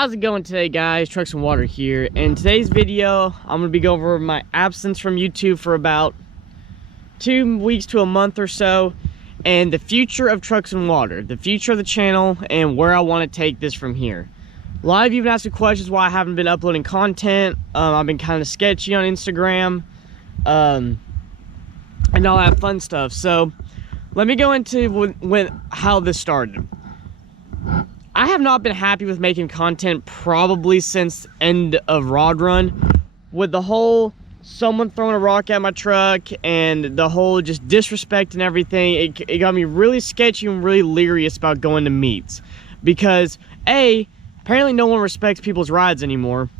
How's it going today, guys? Trucks and Water here. In today's video, I'm going to be going over my absence from YouTube for about 2 weeks to a month or so, and the future of Trucks and Water, the future of the channel, and where I want to take this from here. A lot of you have been asking questions why I haven't been uploading content. I've been kind of sketchy on Instagram, and all that fun stuff. So let me go into how this started. I have not been happy with making content probably since end of Rod Run, with the whole someone throwing a rock at my truck and the whole just disrespect and everything. It got me really sketchy and really leery about going to meets, because A, apparently no one respects people's rides anymore,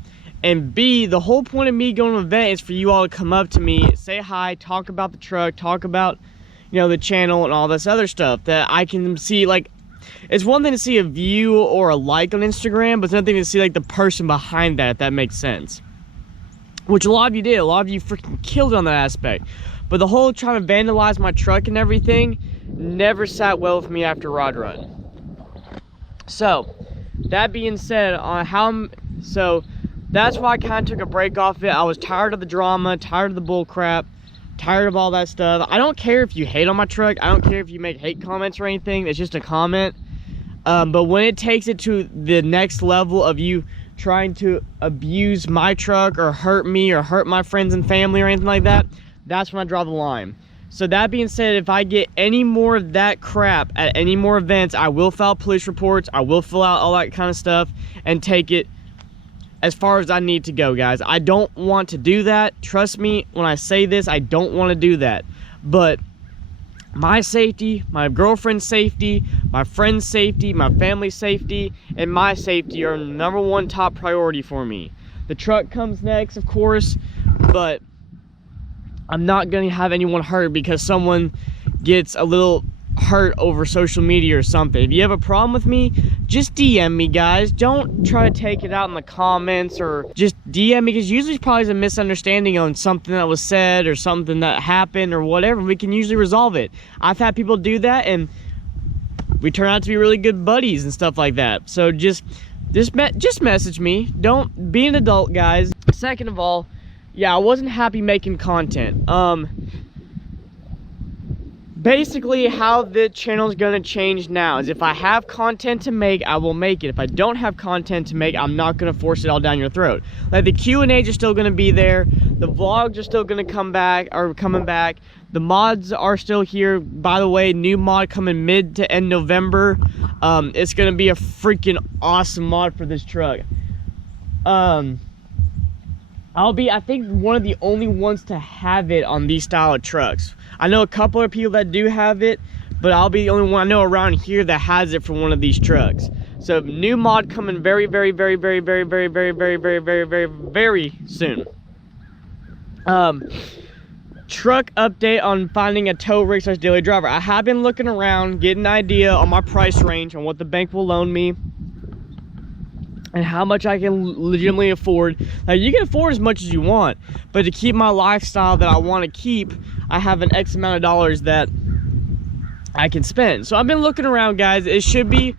and B, the whole point of me going to an event is for you all to come up to me, say hi, talk about the truck, talk about, you know, the channel and all this other stuff that I can see. Like, it's one thing to see a view or a like on Instagram, but it's another thing to see like the person behind that, if that makes sense. Which a lot of you did. A lot of you freaking killed on that aspect. But the whole trying to vandalize my truck and everything never sat well with me after Rod Run. So, that being said, so that's why I kind of took a break off of it. I was tired of the drama, tired of the bull crap, tired of all that stuff. I don't care if you hate on my truck. I don't care if you make hate comments or anything. It's just a comment. But when it takes it to the next level of you trying to abuse my truck or hurt me or hurt my friends and family or anything like that, that's when I draw the line. So that being said, if I get any more of that crap at any more events, I will file police reports. I will fill out all that kind of stuff and take it as far as I need to go, guys. I don't want to do that. Trust me when I say this, I don't want to do that. But my safety, my girlfriend's safety, my friend's safety, my family's safety, and my safety are #1 top priority for me. The truck comes next, of course, but I'm not going to have anyone hurt because someone gets a little hurt over social media or something. If you have a problem with me, just DM me, guys. Don't try to take it out in the comments, or just DM me, because usually probably is a misunderstanding on something that was said or something that happened or whatever. We can usually resolve it. I've had people do that and we turn out to be really good buddies and stuff like that. So just message me. Don't be an adult, guys. Second of all, yeah, I wasn't happy making content. Basically, how the channel is going to change now is if I have content to make, I will make it. If I don't have content to make, I'm not going to force it all down your throat. Like, the Q&As are still going to be there. The vlogs are still going to coming back. The mods are still here. By the way, new mod coming mid to end November. It's going to be a freaking awesome mod for this truck. I'll be, I think, one of the only ones to have it on these style of trucks. I know a couple of people that do have it, but I'll be the only one I know around here that has it for one of these trucks. So new mod coming very, very, very, very, very, very, very, very, very, very, very, very soon. Truck update on finding a tow rig / daily driver. I have been looking around, getting an idea on my price range on what the bank will loan me and how much I can legitimately afford. Now, you can afford as much as you want, but to keep my lifestyle that I want to keep, I have an X amount of dollars that I can spend. So I've been looking around, guys. It should be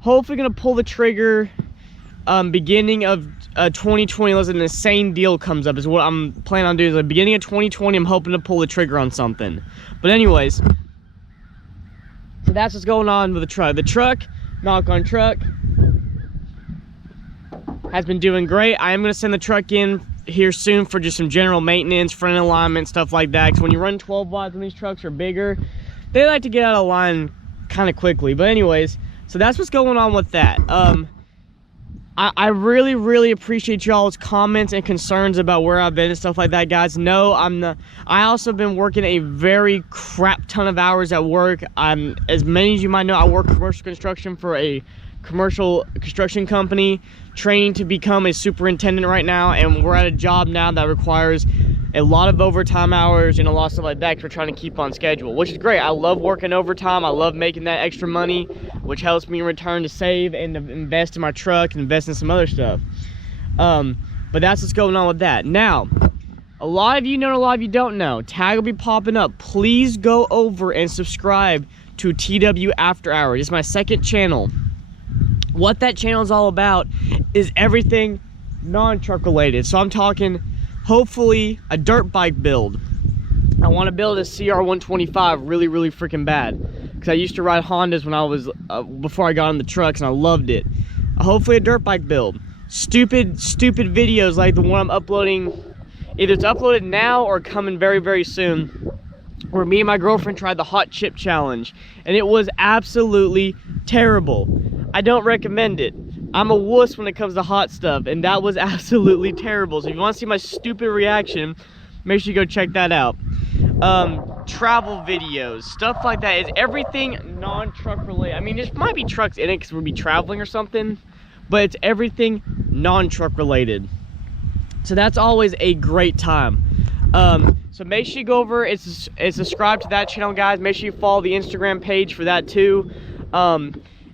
hopefully gonna pull the trigger beginning of 2020, unless an insane deal comes up, is what I'm planning on doing. The beginning of 2020, I'm hoping to pull the trigger on something. But anyways, so that's what's going on with the truck. The truck, knock on truck, has been doing great. I am going to send the truck in here soon for just some general maintenance, front alignment, stuff like that. Because when you run 12 watts on these trucks are bigger, they like to get out of line kind of quickly. But anyways, so that's what's going on with that. I really, really appreciate y'all's comments and concerns about where I've been and stuff like that, guys. No, I also been working a very crap ton of hours at work. As many as you might know, I work commercial construction for a commercial construction company, training to become a superintendent right now, and we're at a job now that requires a lot of overtime hours and a lot of stuff like that, because we're trying to keep on schedule, which is great. I love working overtime. I love making that extra money, which helps me in return to save and to invest in my truck and invest in some other stuff. But that's what's going on with that. Now, a lot of you know and a lot of you don't know, tag will be popping up. Please go over and subscribe to TW After Hours. It's my second channel. what that channel is all about is everything non-truck related. So I'm talking hopefully a dirt bike build. I want to build a CR125 really freaking bad, because I used to ride Hondas when I was before I got on the trucks, and I loved it. Hopefully a dirt bike build. Stupid videos like the one I'm uploading, either it's uploaded now or coming very soon, where me and my girlfriend tried the hot chip challenge, and it was absolutely terrible. I don't recommend it. I'm a wuss when it comes to hot stuff, and that was absolutely terrible. So if you want to see my stupid reaction, make sure you go check that out. Travel videos, stuff like that, is everything non-truck related. I mean, there might be trucks in it because we'll be traveling or something, but it's everything non-truck related. So that's always a great time. So make sure you go over and subscribe to that channel, guys. Make sure you follow the Instagram page for that too.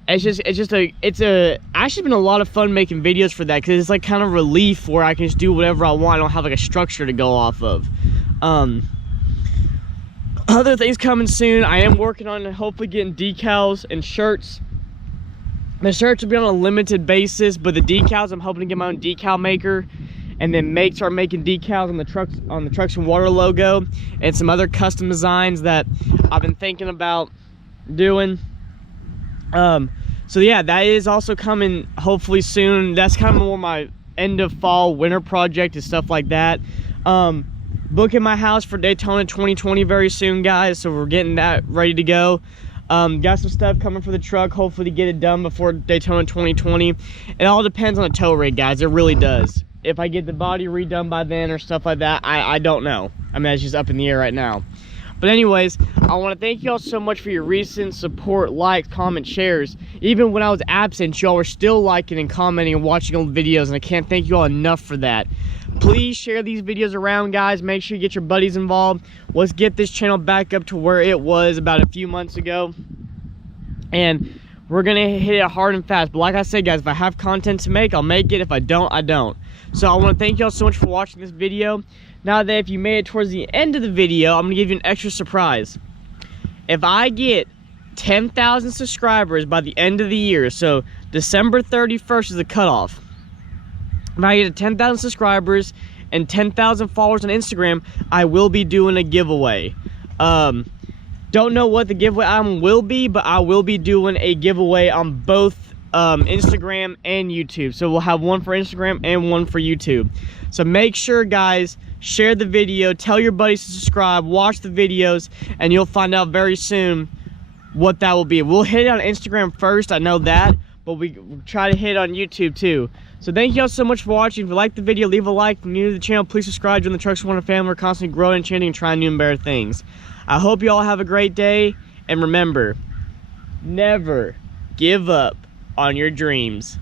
It's actually been a lot of fun making videos for that, because it's like kind of relief where I can just do whatever I want. I don't have like a structure to go off of. Other things coming soon. I am working on hopefully getting decals and shirts. The shirts will be on a limited basis, but the decals, I'm hoping to get my own decal maker, and then start making decals on the Trucks and Water logo, and some other custom designs that I've been thinking about doing. So yeah, that is also coming hopefully soon. That's kind of more my end of fall winter project and stuff like that. Booking my house for Daytona 2020 very soon, guys, so we're getting that ready to go. Got some stuff coming for the truck, hopefully to get it done before Daytona 2020. It all depends on the tow rig, guys. It really does. If I get the body redone by then or stuff like that, I don't know. I mean, it's just up in the air right now. But anyways, I want to thank you all so much for your recent support, likes, comments, shares. Even when I was absent, y'all were still liking and commenting and watching old videos, and I can't thank you all enough for that. Please share these videos around, guys. Make sure you get your buddies involved. Let's get this channel back up to where it was about a few months ago. And we're gonna hit it hard and fast. But like I said, guys, if I have content to make, I'll make it. If I don't, I don't. So I want to thank y'all so much for watching this video. Now that if you made it towards the end of the video, I'm gonna give you an extra surprise. If I get 10,000 subscribers by the end of the year, so December 31st is the cutoff. If I get 10,000 subscribers and 10,000 followers on Instagram, I will be doing a giveaway. Don't know what the giveaway item will be, but I will be doing a giveaway on both Instagram and YouTube. So we'll have one for Instagram and one for YouTube. So make sure, guys, share the video, tell your buddies to subscribe, watch the videos, and you'll find out very soon what that will be. We'll hit it on Instagram first, I know that, but we'll try to hit it on YouTube too. So thank you all so much for watching. If you liked the video, leave a like. If you're new to the channel, please subscribe. Join the Trucks and Water family. We're constantly growing and changing and trying new and better things. I hope you all have a great day, and remember, never give up on your dreams.